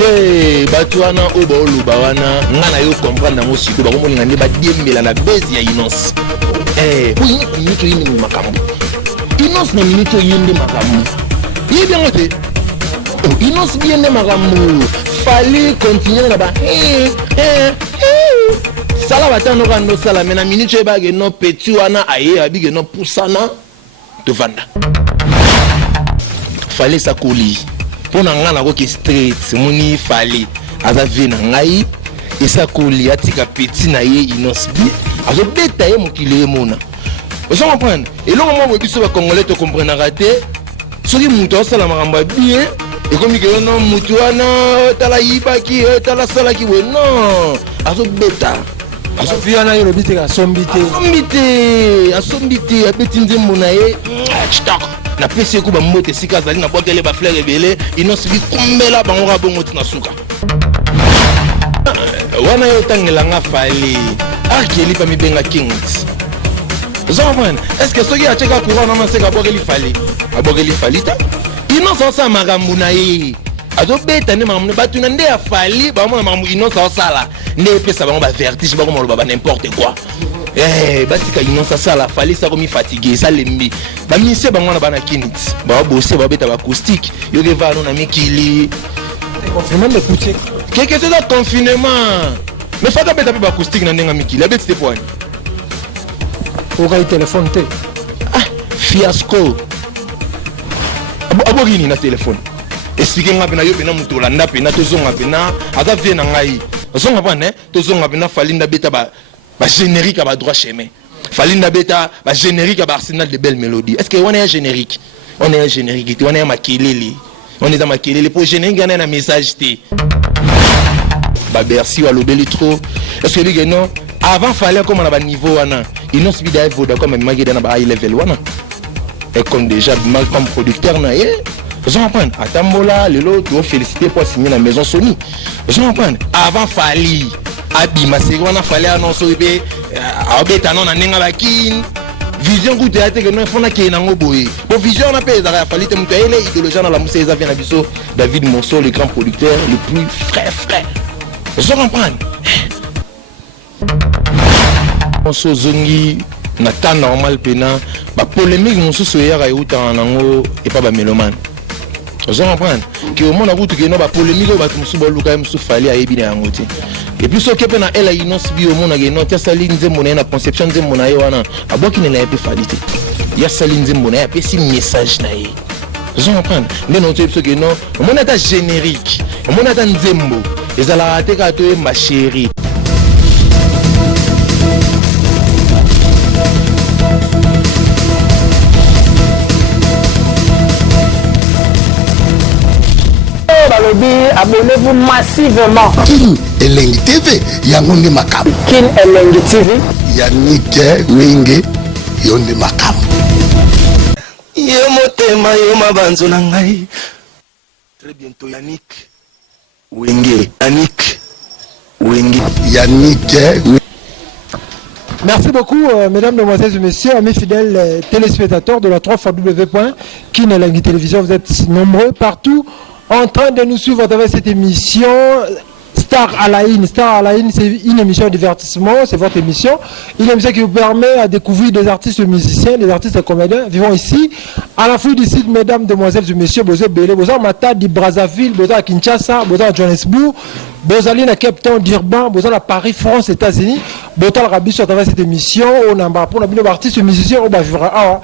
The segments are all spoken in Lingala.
te batuana oba oluba wana ngana yo comprendre ngo siko ba komolinga ne ba diembela na base ya Innocent oui minute yindi makambo Innocent na minute yindi makambo yindi ngote Innocent bien ne makambo fallait continuer là bas sala batano kando sala mena minute ba ge no petit wana aye abige no pusana to vanda fallait ça couli pour ngana ko ki straight moni fallait aza vena ngai esa couli atika petit na ye Innocent bien azo beta ye mokile mona vous comprenez et là moi biso ba congolais to comprendre raté soki muto sala makamba bien et comme que non muto wana tala yibaki tala sala ki we non azo beta azo fiana yo lobite ka sombite abeti nzembo na ye chtak na pesi ko ba mote sika zali na bokele ba fleur ebele Innocent bi kombela bango ka bongo tina suka wana yo tangela nga fali arkeli pa mi benga kings. Vous comprenez? Est-ce que soki a cheka courant na maseka abogeli fali ta Innocent sa makambu na ye azo beta ne makambu batuna nde ya fali ba mona makambu Innocent sala ne pesa bango ba vertige ba ko ba n'importe quoi batika Innocent sala fali sa komi fatigué ça lembi ba mise bango na bana kinit ba bosser ba beta ba acoustique yo ke va na mikili confinement de coucher quelque chose de confinement mais faut beta ba acoustique na ndenga mikili abeti te point au téléphone te fiasco abogini na téléphone expliquer nga pena yo pena muto landa pena tozonga pena aza vie na ngai tozonga pa ne tozonga pena falinda beta ba générique ba droit chemin falinda beta ba générique ba arsenal de belles mélodies. Est-ce que on est un générique on est makelele on est dans makelele pour générique na message te ba Bercy wa lobeli trop. Est-ce que les non avant fallait comme on a ba niveau wana Innocent bida voda comme magida na ba high level wana et comme déjà mal comme producteur na ye vous comprenez atambola lelo tu féliciter pour signer la maison Sony vous comprenez avant fali abima c'est wana fali annonce be abeta non na nenga bakin vision ku théâtre que non fona ke na ngoboye bo vision na pesa ya fali te mutu ele idéologie na la museza vient na biso David Monceau le grand producteur le plus frais vous comprenez Monceau zongi na temps normal pena ba polémique mosusu yaka euta nango et pas ba mélomane. Vous comprenez que au monde route que no ba polémique ba musu ba luka musu fali ayebi na yango te. Et puis so kepe na ela Innocent bi au monde ke no tia sali nzembo na conception nzembo na ye wana aboki na yepe fali te. Ya sali nzembo na ya pesi message na ye. Vous comprenez mais non tu so ke no au monde ta générique au monde ta nzembo ezala ate ka to ma chérie. Abonnez-vous massivement. Kin Elengi TV, Yangonde Makam. Kin Elengi TV. Yannick Wenge, Yonde Makam. Yomotema yomabanzo na ngai. Très bientôt Yannick Wenge. Merci beaucoup, mesdames, demoiselles et messieurs, amis fidèles téléspectateurs de la 3w.Kin Télévision. Vous êtes nombreux partout en train de nous suivre à travers cette émission Star Alain. Star Alain, c'est une émission de divertissement, c'est votre émission. Une émission qui vous permet à découvrir des artistes musiciens, des artistes comédiens vivant ici. À la fois du site, mesdames, demoiselles et messieurs, Bozo Bélé, Bozo Mata, di Brazzaville, Bozo à Kinshasa, Bozo à Johannesburg, Bozo à Cape Town, d'Urban, Bozo à Paris, France, États-Unis. Bozo à Rabi sur travers cette émission. On a pour les artistes musiciens, on va vivre à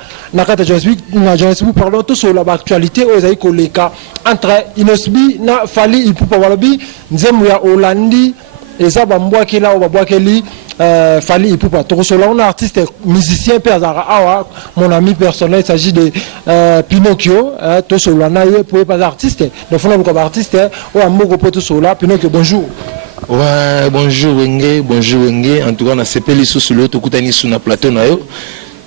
Johannesburg, parlons tous sur l'actualité, aux aïe koleka entre Inosbi, na Fali, il peut pas walabi, Nzemouya Olandi, et ça, Bambouaki là, Babouakeli. Fali et Poupa Torosola, on a artiste musicien Père Zara, mon ami personnel, il s'agit de Pinocchio, Tosolana, pour pas artiste, donc on a beaucoup d'artistes, on a beaucoup de Tosola, Pinocchio, bonjour. Ouais, bonjour Wenge, en tout cas on a CPL sous l'autre côté sur na plateau na yo.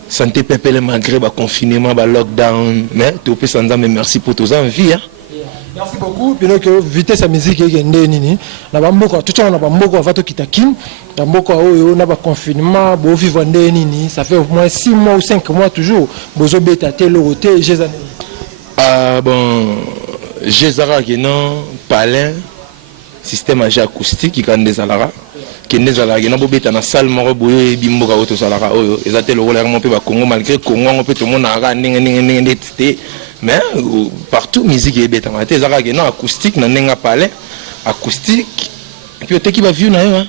Santé pepele malgré ba confinement, ba lockdown, mais tu peux sans mais merci pour tes envies hein. Merci beaucoup. Pinocchio, vitesse à musique et nini. Na bamboko, tout ça on a bamboko va to kitakin. Na bamboko on a ba confinement, bo vivre nini. Ça fait au moins 6 mois ou 5 mois toujours. Bozo beta teloroté, Jézane. Bon, Jézara qui non, Palin, système age acoustique qui kande zalara kende zalara na bobeta na salle moko boyo bimboka auto zalara oyo ezate le rôle mon pe ba Congo malgré Congo on peut tout monde ara ndenge mais partout musique ebeta mate zara ke non acoustique na nenga palais acoustique et puis te qui va vivre na yo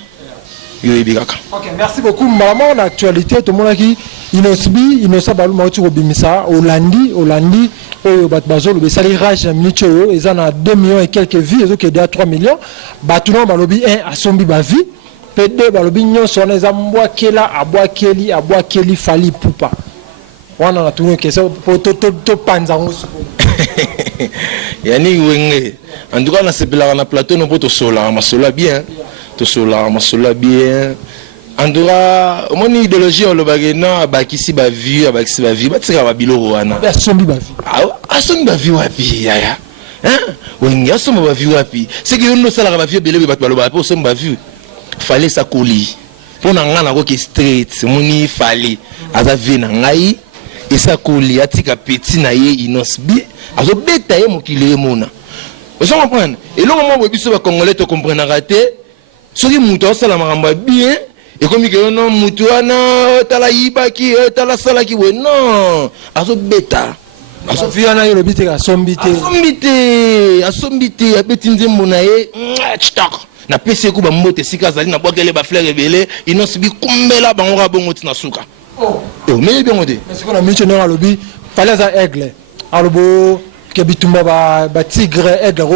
yo ebikaka. OK, merci beaucoup. Maman, l'actualité tout le monde qui inosbi inosa balu mauti obimisa Hollandi oyo bat bazolo be sali rage na minute oyo ezana 2 millions et quelques vies ezo ke 3 millions batuna balobi 1 asombi ba vie PD balobi nyonso na eza mbwakela abwakeli fali pupa wana na tunu kesa to panza ngosu yani wenge en tout cas na sepela na plateau no poto sola masola bien to sola masola bien en tout cas mon idéologie on le bagena bakisi ba vie batika ba biloko wana asombi ba vie asombi ba vie wapi yaya wenge asombi ba vie wapi c'est que no sala ba vie belebe bato baloba po sombi ba vie fallait ça coller pour na ngana ko ke straight moni fallait aza vie na ngai et ça coller atika petit na ye inosbi azo beta ye mokile mona vous comprenez et le moment où biso ba congolais to comprendre raté soki muto sala maramba bien et comme que non muto ana tala yibaki tala sala ki we non azo beta azo viana yo lobite ka sombite abeti nzembo na ye chitak na pese ko ba mbote sika zali na bwakele ba fleur ebele inosbi kumbela bango ka bongo tina suka mais bien modé mais qu'on a mis dans lobby fallait ça aigle alobo ke bitumba ba tigre aigle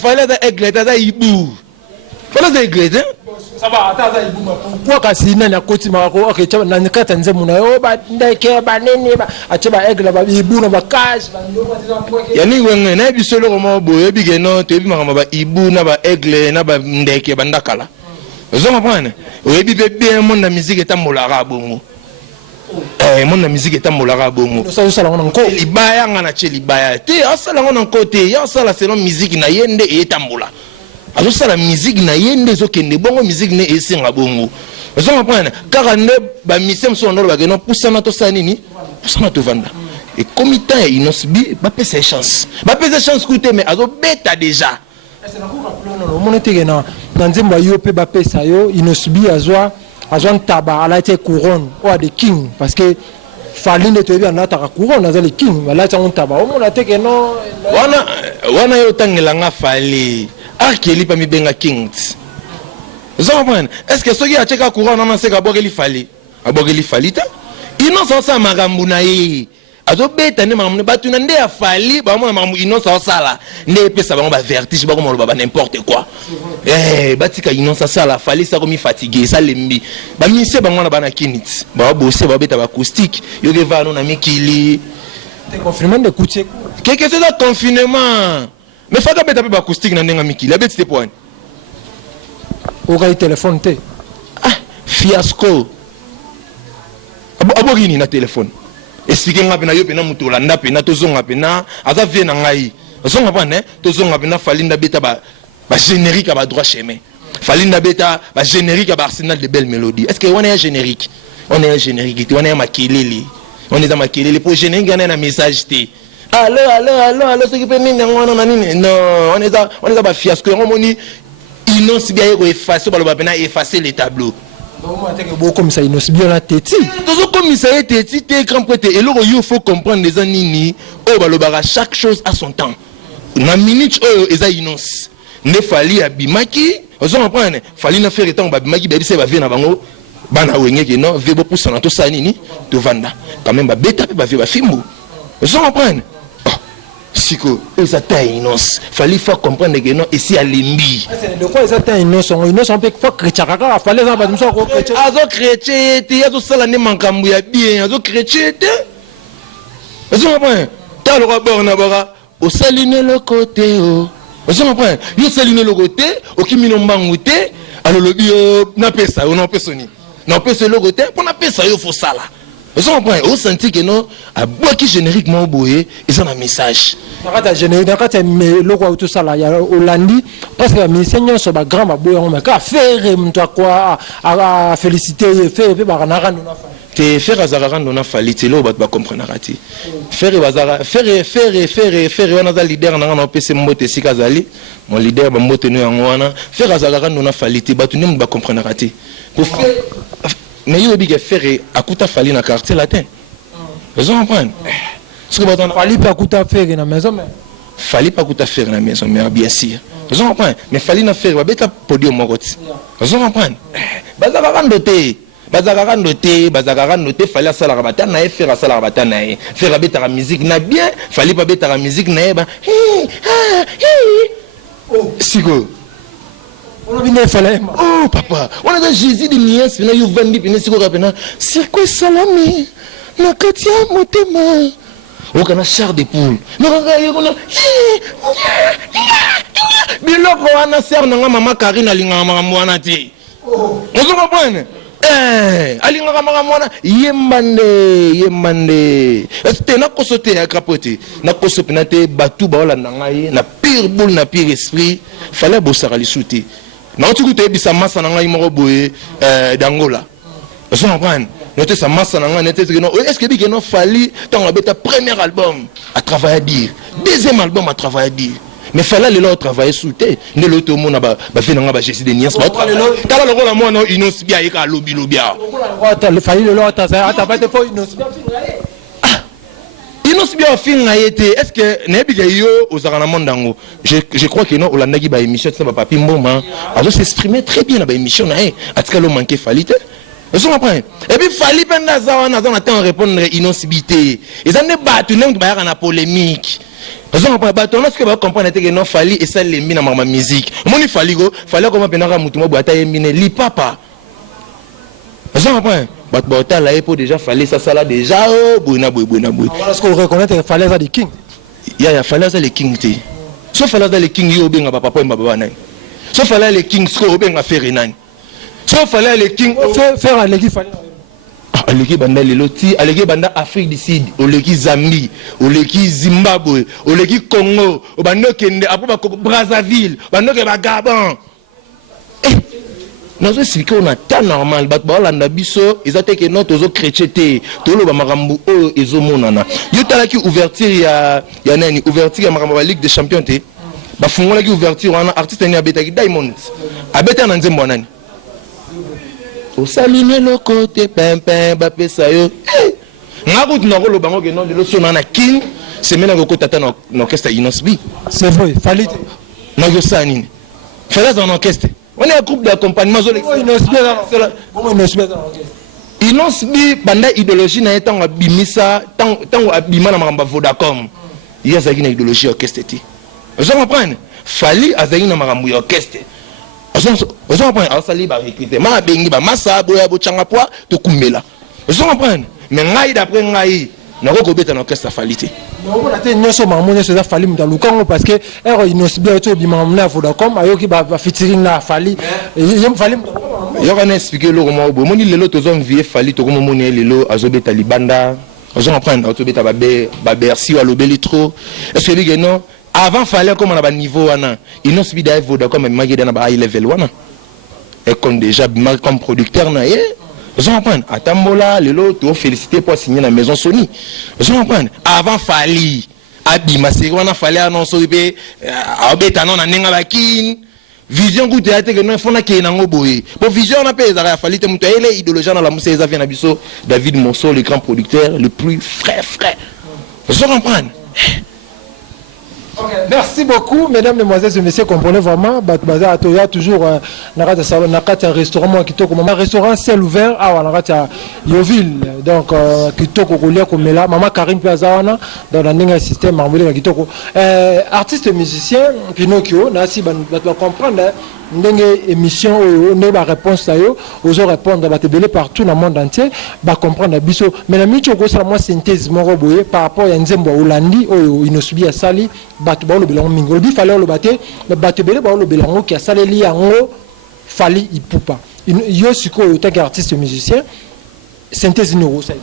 fallait ça aigle ta ibu fallait ça aigle ça va ta za ibu pourquoi kasi nani akoti mako OK tshaba nani kata nzemu na yo ba ndeke ba nene ba atshaba aigle ba ibu na ba cash ba ndoko za mbweke yani wenge na bisolo ko mo boye bigeno to bi makama ba ibu na ba aigle na ba ndeke ba ndakala vous comprenez oyebi bien monde na musique etambolaka bongo monde na musique etambolaka bongo ça sala ngona nko libaya ngana che libaya te asala ngona nko te ya sala selon musique na yende etambola azo sala musique na yende zokende bongo musique ne esenga bongo vous comprenez car ne ba misem so ndolo bageno pusana to sanini pusana to vanda et comme temps inosbi ba pesa chance coûter mais azo beta déjà monete na nzembo yo pe ba pesa yo inosbi azwa taba ala te couronne ou de king parce que falinde to bien na ta couronne azali king ala ta on taba o monate ke no wana yo tangela nga fali akeli pa mi benga kings zomban est-ce que soki a cheka couronne na seka bogeli fali ta inoso sa magambu na yi azo beta ne mamu batuna nde ya fali ba mona mamu inoso sala nde pesa ba ba vertige ba ko ba n'importe quoi batika inoso sala fali sa ko mi fatigué ça lembi ba mi se ba ngona ba na kinit ba bosser ba beta ba acoustique yo ke va no na mikili te confinement de coûter quelque chose de confinement mais faka beta ba acoustique na ndenga mikili abeti te point o ga téléphone te fiasco abogini na téléphone expliquer nga pena yo pena mutu olanda pena tozonga pena aza vie na ngai ozonga pa ne tozonga pena falinda beta ba générique ba droit chemin falinda beta ba générique ba arsenal de belles mélodies est-ce que on est un générique on est makelele on est dans makelele pour générique na message té allo ce qui peut nini ngona na nini non on est dans ba fiasco on moni inonsi bien ko effacer ba lo ba pena effacer les tableaux comme ça inosbi la teti toujours comme ça était teti grand prêtre et là il faut comprendre les anini oh balobara chaque chose à son temps na minute oh eza inos ne fali abimaki ozo comprendre fali na faire temps babimaki bebi se ba vie na bango bana wenge ke non vebo poussa na to sanini to vanda quand même ba beta pe ba vie ba fimbo ozo comprendre siko ezata inos fallait faire comprendre que non ici à limbi de quoi ezata inos on peut pas chrétien kaka fallait ça ba muso ko chrétien azo chrétien te azo sala ne mankambu ya bien azo chrétien te azo comprendre ta le rabord na bara au saline le côté azo comprendre yo saline le côté o kimino mbangu te alors le bio na pesa on pesoni na pesa le côté pour na pesa yo faut sala. Vous comprenez? Vous sentez que non, à bois qui génériquement boyé, ils ont un message. Dans le générique, mais le roi tout ça là, il y a Hollandi parce que mes seigneurs sont grand boy, on m'a qu'à faire quoi, à féliciter, faire par un arrêt. te faire azarara ndona fali te lo ba comprendre rati faire bazara faire wana za leader na ngana opese mbote sika zali mon leader ba mbote no yango wana faire azarara ndona fali te batu nem ba comprendre rati pour faire mais yo bi que faire akuta fali na quartier latin vous comprenez ce que batu fali pa akuta faire na maison mais fali pa akuta faire na maison mais bien sûr vous comprenez mais fali na faire ba beta podium mokoti vous comprenez bazara ndote bazaka noté fallait ça la rabata na faire ça la rabata na faire betara musique na bien fallait pas betara musique na ba oh siko on vient fallait oh papa on a dans Jésus de nièce na yo vandi pina siko rapena c'est quoi salami na katia motema o kana char de poule na yo kona biloko wana ser na mama Karina linga mama wana ti on se comprend alingaka makamwana yembande te nakoso te ya krapote nakoso pena te batu baolanda ngai na pire boule na pire esprit fallait bosaka lisu te nauti kuteyebisa masa na ngai moko boye d'Angola ozo comprendre note sa masa na ngai nete est-ce que bike no fali tant abeta premier album à travailler à dire deuxième album à travailler à dire mais fallait le travailler sous te ne l'autre monde ba fait nga ba Jésus de niance ba tala le la moi no inos bia eka lobi lobia le fallait le ata pas de fois inos bia finga yete est-ce que ne bika yo ozaka na mondango je crois que non olandaki ba émission ça ba papi mboma azo s'exprimer très bien na ba émission na atika lo manquer fallite vous comprenez et puis fallait penda zawana za na temps répondre inosibité et ça ne batu nem ba na polémique. Parce que ce que vous comprenez, c'est que non fali et ça les mine dans ma musique. Mon fali go, fallait comme penara mutumo boata yemine li papa. Vous comprenez? Boata là pour déjà fallait ça là déjà oh buena. Est-ce que vous reconnaissez que fallait ça des king? Ya fallait ça les king te. So fallait ça les king yo benga papa mbaba nani. So fallait les king sko benga faire nani. So fallait les king faire les king fallait oleki banda leloti oleki banda Afrique du Sud oleki Zambie oleki Zimbabwe oleki Congo obando kende après Brazzaville bando ke ba Gabon nous expliquer on a temps normal bat ba landa biso ezate ke non tozo chrétienté tolo ba makambu o ezomonana yo talaki ouverture ya nani ouverture ya makambu ba Ligue des Champions te ba fungola ki ouverture wana artiste ni abetaki Diamond abeta na nzembo nani saline le côté pimpin bapé ça yo ngakuti nakolo bango ke non de l'osona na king semena ko tata na orchestre Inosbi c'est vrai fallait na yo sanine fallait dans orchestre on est un groupe d'accompagnement Inosbi banda idéologie na etango bimisa tango abima na makamba Vodacom yazaki na idéologie orchestre ti vous comprenez fallait azaki na makambu orchestre vous comprenez asali ba recruter ma bengi ba masa boya bo changa poa to kumbela vous comprenez mais ngai d'après ngai nako ko beta na orchestre fallite non on a té nyoso mamonye ça fali muta lukango parce que ero inosbia to bima mna Vodacom ayoki ba featuring na fali yem fali yo kana expliquer lo mo bo moni lelo to zone vie fali to ko moni lelo azobeta libanda vous comprenez azobeta ba Bercy wa lobeli trop est-ce que non avant fallait comme on a niveau wana Inosbi da Vodacom mais magé dans ba high level wana et comme déjà comme producteur na vous comprenez atambola lelo to féliciter pour signer la maison Sony vous comprenez avant fallait abima c'est wana fallait annoncer be abeta non na nenga bakin vision ku théâtre que non fona ke na ngoboye pour vision na pe za fallait muto ele idéologie na la musa eza vient na biso David Monceau le grand producteur le plus frais vous comprenez. Okay. Merci beaucoup, mesdames, mesdemoiselles et messieurs. Comprenez vraiment, Bazar Atoya toujours dans salon, dans un restaurant qui toque, un restaurant ciel ouvert, à Yoville, donc qui toque au collier comme là, Maman Karine Plazawana dans un système marmelé qui toque. Artiste musicien, Pinocchio, Nasi, va comprendre. Ndenge émission ne ba réponse à yo ozo répondre ba tebele partout dans le monde entier ba comprendre biso mais la micho ko sala moi synthèse moko boye par rapport à nzembo Holandi o Inosbi ya sali batu ba lo belango mingo bi fallait lo baté ba tebele ba lo belango ki sala li yango fali ipupa yo siko yo tant qu'artiste musicien synthèse no ça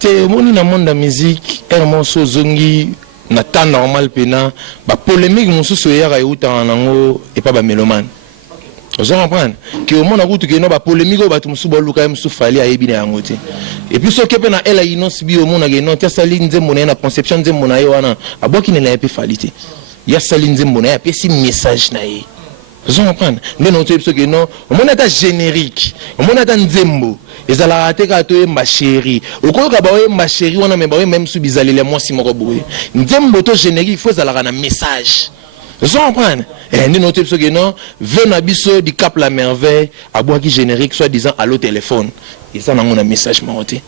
te moni na monde de musique un morceau zongi na temps normal pena ba polémique mususu ya ka yuta nango et pas ba mélomane Vous comprenez que au monde a route que non ba polémique ba tout musu boluka musu fali ayebi na yango te. Et puis so kepe na ela inos bi au monde que non tia sali nzembo na conception nzembo na yo wana aboki ne la pe falite. Ya sali nzembo na ya pe si message na ye. Vous comprenez mais non tu que non au monde est générique. Au monde est nzembo. Ezala ate ka to ma chérie. Okoka ba we ma chérie wana me ba we même sou bizalele moi si moko boye. Nzembo to générique faut ezala na message. Vous comprenez? Et nous notons que non, venez abisso du Cap la Merveille, à bois qui générique, soit disant à l'eau téléphone. Et ça, on a un message monté.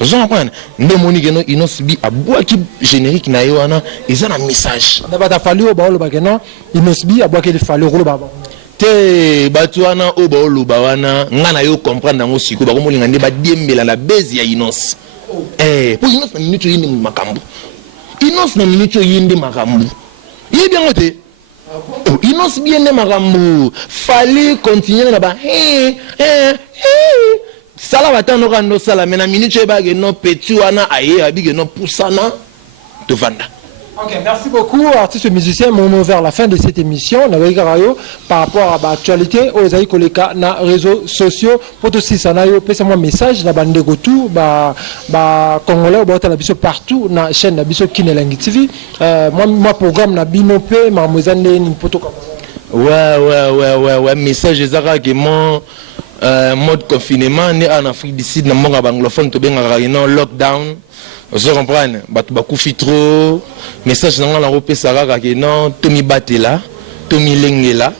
Vous comprenez? Nous monique non, ils n'ont subi à bois qui générique na yoana, ils ont un message. D'abord, t'as fallu au bas le bagano, ils n'ont subi à bois qu'il fallait rouler baba. Te batuana au bas le bawana, ngana yo comprendre dans aussi, comme on l'ingane ba diembela la base ya inos. Pour inos na minute yindi makambu. Inos na minute yindi makambu. Il est bien noté. Il n'ose bien ne maramou. Fallait continuer là-bas. Ça là va t'en rendre ça là. Mais la minute tu es non petit ou ana aïe abig non poussana te vanda. Ok, merci beaucoup, artistes musiciens. On est vers la fin de cette émission. On a par rapport à l'actualité aux aïkoleka na réseaux sociaux. Pour tout ça, on a eu un message na bande gotou, congolais ou partout na chaîne na biso Kinelangi TV. Moi programme na binopé, ma mozane ni poto comme. Ouais, message ezaka que mon mode confinement né en Afrique du Sud na monga banglophone to benga non lockdown. Vous comprenez? Batu bakufi trop. Message dans la Europe Sarah que non, Tomi Batela, Tomi Lengela.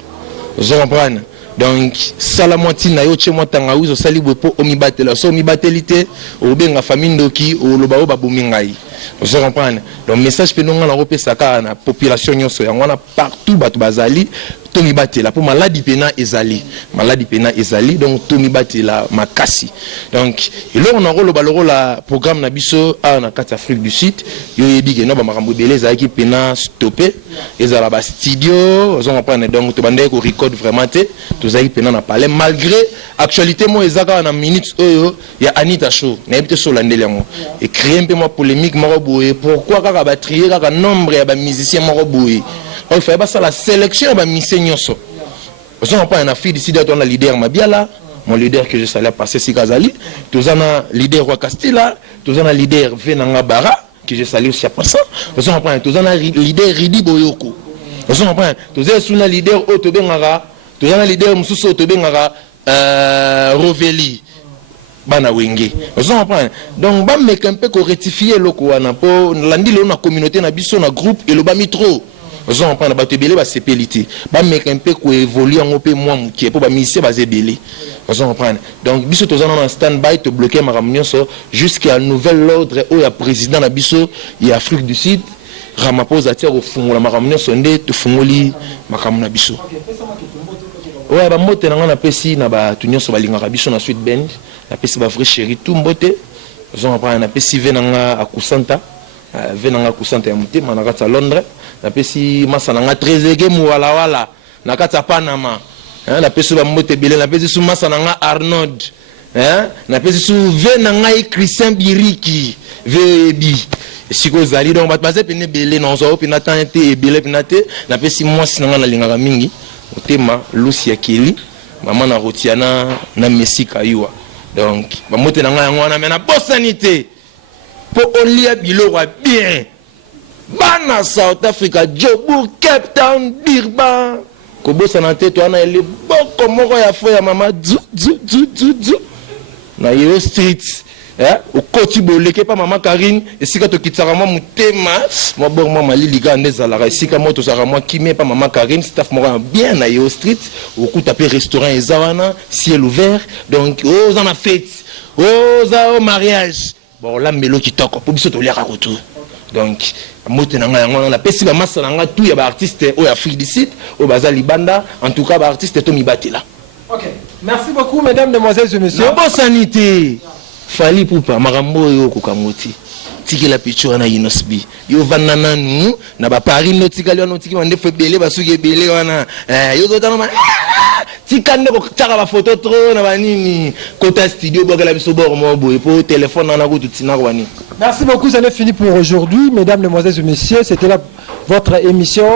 Vous comprenez? Donc, Salamoti na yo chemo tanga uzo sali bopo omi batela. So mi batelité au benga famille ndoki au lobao babumingai. Vous comprenez? Donc, message que nous dans la Europe Sarah na population nyonso yangwana partout batu bazali. Tomi Batela pour maladie pena ezali donc Tomi Batela makasi donc et là on a le programme na biso na kati Afrique du Sud yo yebi que no ba makambo belé za ki pena stopper ezala ba studio on comprendre donc to bande ko record vraiment te to za ki pena na parler malgré actualité mo ezaka na minutes oyo ya Anita Show na ebite so landeli yango et créer un peu moi polémique moko boye pourquoi kaka ba trier kaka nombre ya ba musiciens moko boye. Il faut faire la sélection de mes seigneurs. Vous n'avez pas un affaire d'ici d'être un leader Mabiala, mon leader que je salue passer si Kazali, tous un leader Roi Castilla, tous un leader Venanga Bara, que je salue aussi à passant. Vous n'avez pas tous un leader Ridi Boyoko. Vous n'avez pas tous un leader Otobengara, tous un leader Moussou Otobengara, Roveli. Bana wenge. Vous comprenez? Donc ba mec un peu ko rectifier loko wana po landi le na communauté na biso na groupe et le ba mitro. Vous comprenez? Ba te belé ba sepelité. Ba mec un peu ko évoluer en peu moi mukie po ba misé ba zebelé. Vous comprenez? Donc biso tozana en stand by to bloquer ma réunion jusqu'à nouvel ordre au ya président na biso et Afrique du Sud Ramaphosa tia ko fungola ma réunion sonde to fungoli makambo na biso. Ouais ba moté na ngana pesi na ba tunyoso balingaka biso na suite bench. La pesi ba vrai chéri tout mbote zo apana na pesi venanga akusanta venanga akusanta ya mutema na kata Londres na pesi masana nga trezege mu wala na kata Panama na pesi ba mbote belé na pesi su masana nga Arnold na pesi su venanga Christian Biriki vebi siko zali donc ba baze pene belé non zo pina tante e belé pinate na pesi mwasi nga na lingaka mingi mutema Lucia Kelly maman na rotiana na Messi Kayua. Donc, je vais vous la sanité pour olia biloko bien. Bana South Africa, Joburg, Cape Town, Durban. Kobo sanate to ana ele boko moko ya fo ya mama zu. Na yo street. Au koti boleke pa mama Karine esika to kitara mo mutema mo bor mo maliliga ndezala esika mo to sara mo kimé pa mama Karine staff mo bien na yo street au coup taper restaurant ezawana ciel ouvert donc aux en a fête aux mariage bon la melo kitoko pour biso to liaka kotu donc mote na nga na pesi ba masala nga tout ya ba artiste au Afrique du Sud au bazali banda en tout cas ba artiste Tomi Batela. OK, merci beaucoup mesdames, demoiselles et messieurs. Bonne sanité. Fali pupa marambo yo kokamoti tiki la pichura na inosbi yo vanana nu na ba Paris no tikali no tiki wande fe belé ba suge belé wana yo zo tano tikande ko taka ba photo trop na banini kota studio bokala biso bor mo boy po téléphone na ko tutina wani. Merci beaucoup, ça n'est fini pour aujourd'hui mesdames, demoiselles et messieurs, c'était là votre émission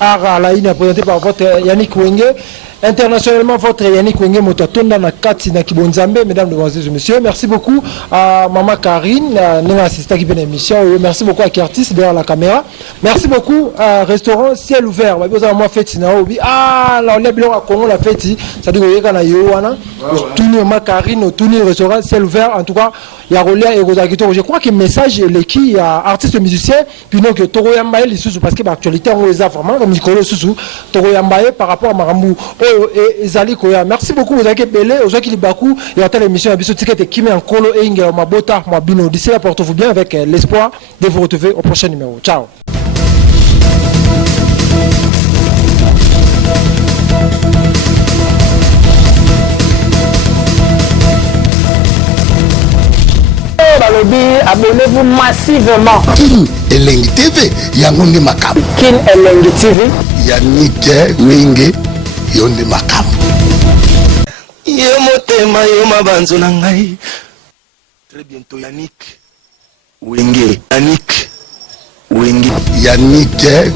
Art à la ligne présentée par votre Yannick Wenge. internationalement votre Yannick Wenge Mototonda na Kati na Kibonzambe. Mesdames, Demoiselles et Messieurs, merci beaucoup à Maman Karine, notre assistante qui fait l'émission. Merci beaucoup à Curtis derrière la caméra. Merci beaucoup à Restaurant Ciel Ouvert. Vous avez moi fait là on est bien à Congo la fête. Ça dit que y a Yoana. Tout le Maman Karine, tout le Restaurant Ciel Ouvert. En tout cas, il y a Rolia et Rosagito. Je crois que le message est qui il y a artistes musiciens puis donc Toro Yambaye les sous parce que l'actualité on les a vraiment comme Nicolas sous Toro Yambaye par rapport à Maramou et Zali Koya. Merci beaucoup vous avez belé aux gens qui les bakou et à l'émission à biso ticket qui met en colo et ingé ma bota ma bino d'ici là portez-vous bien avec l'espoir de vous retrouver au prochain numéro. Ciao. Abonnez-vous massivement. Kin Elengi TV, Yangonde Makam. Kin Elengi TV. Yannick Wenge, Yonde Makam. Yo motema yo mabanzo na ngai. Très bientôt Yannick Wenge. Yannick Wenge. Yannick